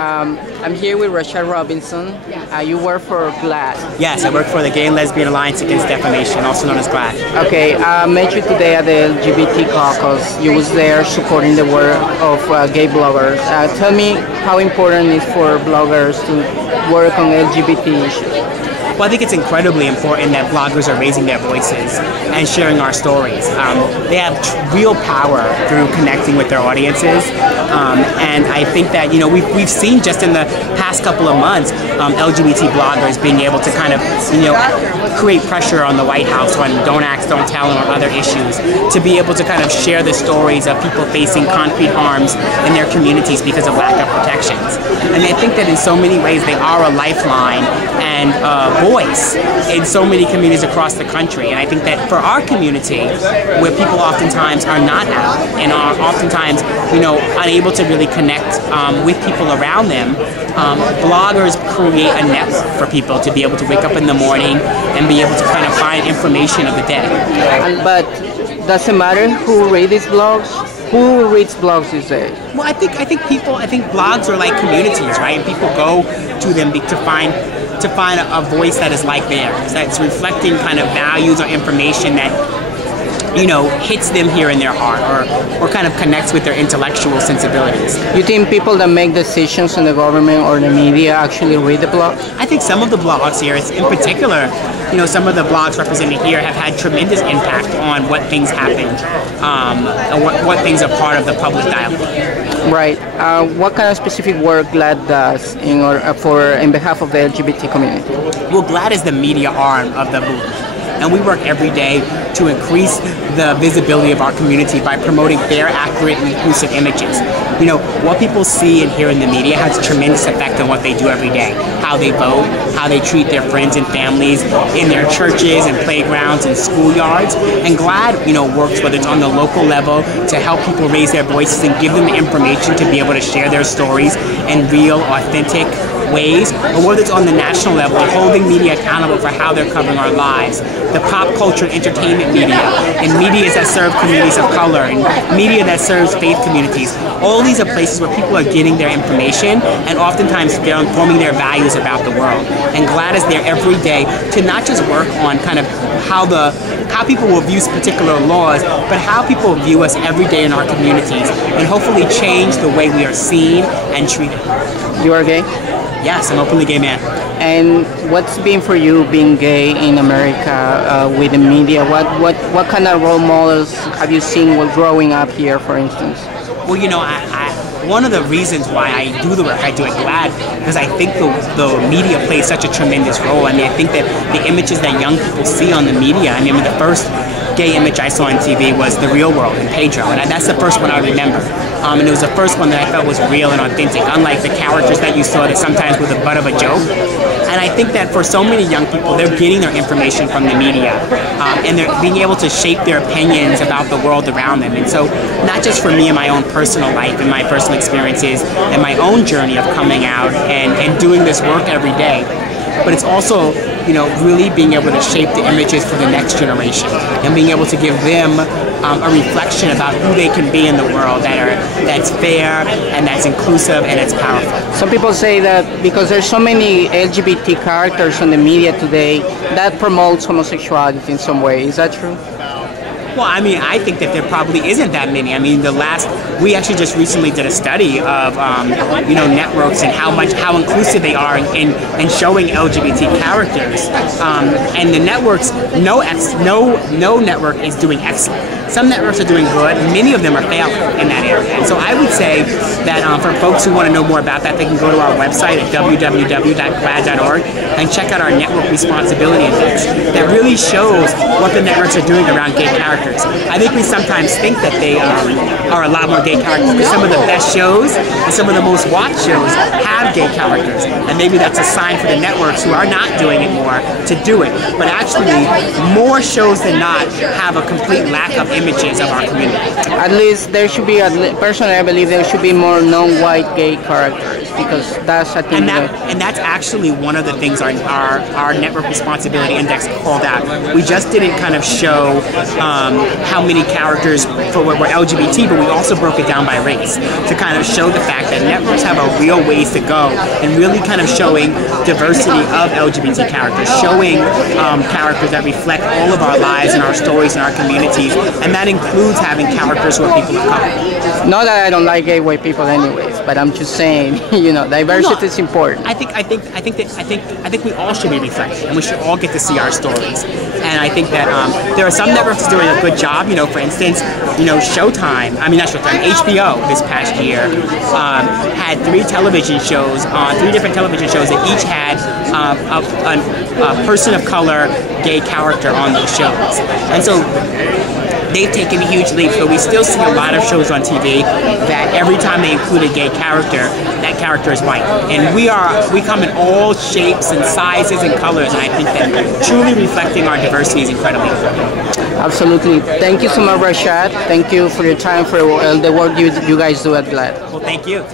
I'm here with Rashad Robinson. You work for GLAAD. Yes, I work for the Gay and Lesbian Alliance Against Defamation, also known as GLAAD. Okay, I met you today at the LGBT caucus. You was there supporting the work of gay bloggers. Tell me how important it is for bloggers to work on LGBT issues. Well, I think it's incredibly important that bloggers are raising their voices and sharing our stories. They have real power through connecting with their audiences, and I think that we've seen just in the past couple of months LGBT bloggers being able to kind of create pressure on the White House on Don't Ask, Don't Tell, or other issues to be able to kind of share the stories of people facing concrete harms in their communities because of lack of protections. And I think that in so many ways they are a lifeline and voice in so many communities across the country. And I think that for our community, where people oftentimes are not out and are oftentimes unable to really connect with people around them, bloggers create a network for people to be able to wake up in the morning and be able to kind of find information of the day. But does it matter who reads these blogs? Who reads blogs these days? Well, I think blogs are like communities, right? And people go to them to find a voice that is like theirs, that's reflecting kind of values or information that hits them here in their heart or kind of connects with their intellectual sensibilities. You think people that make decisions in the government or the media actually read the blog? I think some of the blogs here, in particular, some of the blogs represented here have had tremendous impact on what things happen, what things are part of the public dialogue. Right. What kind of specific work GLAAD does in behalf of the LGBT community? Well, GLAAD is the media arm of the movement. And we work every day to increase the visibility of our community by promoting fair, accurate, and inclusive images. What people see and hear in the media has a tremendous effect on what they do every day. How they vote, how they treat their friends and families in their churches and playgrounds and schoolyards. And GLAAD, works, whether it's on the local level, to help people raise their voices and give them the information to be able to share their stories in real, authentic ways, or whether it's on the national level, holding media accountable for how they're covering our lives. The pop culture and entertainment media, and media that serve communities of color, and media that serves faith communities. All these are places where people are getting their information, and oftentimes they're informing their values about the world. And GLAAD is there every day to not just work on kind of how people will view particular laws, but how people view us every day in our communities, and hopefully change the way we are seen and treated. You are gay? Yes, I'm an openly gay man. And what's been for you being gay in America with the media? What kind of role models have you seen while growing up here, for instance? Well, one of the reasons why I do the work I do at GLAAD, because I think the media plays such a tremendous role. I think that the images that young people see on the media, the first gay image I saw on TV was The Real World in Pedro, and that's the first one I remember. And it was the first one that I felt was real and authentic, unlike the characters that you saw that sometimes were the butt of a joke. And I think that for so many young people, they're getting their information from the media, and they're being able to shape their opinions about the world around them. And so, not just for me in my own personal life and my personal experiences and my own journey of coming out and doing this work every day, but it's also really being able to shape the images for the next generation and being able to give them a reflection about who they can be in the world that's fair and that's inclusive and it's powerful. Some people say that because there's so many LGBT characters on the media today, that promotes homosexuality in some way. Is that true? Well, I think that there probably isn't that many. We actually just recently did a study of, networks and how inclusive they are in showing LGBT characters. And the networks, no network is doing excellent. Some networks are doing good. Many of them are failing in that area. And so I would say that for folks who want to know more about that, they can go to our website at www.glaad.org and check out our Network Responsibility Index that really shows what the networks are doing around gay characters. I think we sometimes think that they are a lot more gay characters because some of the best shows and some of the most watched shows have gay characters. And maybe that's a sign for the networks who are not doing it more to do it. But actually, more shows than not have a complete lack of images of our community. At least there should be, personally I believe there should be more non-white gay characters. because that's I think and that's actually one of the things our network responsibility index called out. We just didn't kind of show how many characters for what were LGBT, but we also broke it down by race to kind of show the fact that networks have a real ways to go and really kind of showing diversity of LGBT characters, showing characters that reflect all of our lives and our stories and our communities, and that includes having characters who are people of color. Not that I don't like gay white people anyways, but I'm just saying, diversity is important. I think we all should be reflected, and we should all get to see our stories. And I think that there are some networks doing a good job. For instance, Showtime. I mean, not Showtime. HBO this past year had 3 television shows on 3 different television shows that each had a person of color gay character on those shows, and so they've taken huge leaps, but we still see a lot of shows on TV that every time they include a gay character, that character is white. And we come in all shapes and sizes and colors, and I think that truly reflecting our diversity is incredibly important. Absolutely. Thank you so much, Rashad. Thank you for your time, for the work you guys do at GLAAD. Well, thank you.